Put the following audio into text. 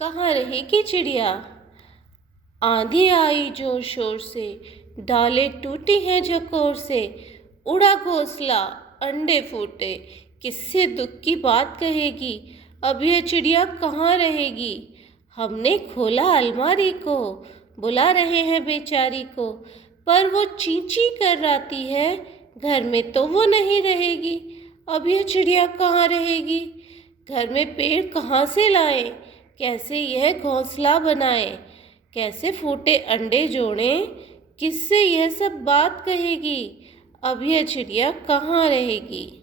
कहाँ रहेगी चिड़िया। आंधी आई जोर शोर से, डालें टूटी हैं झकोर से। उड़ा घोंसला, अंडे फूटे, किससे दुख की बात कहेगी। अब यह चिड़िया कहाँ रहेगी। हमने खोला अलमारी को, बुला रहे हैं बेचारी को, पर वो चींची कर राती है, घर में तो वो नहीं रहेगी। अब यह चिड़िया कहाँ रहेगी। घर में पेड़ कहाँ से लाएं, कैसे यह घोंसला बनाएं, कैसे फूटे अंडे जोड़ें, किससे यह सब बात कहेगी। अब यह चिड़िया कहाँ रहेगी।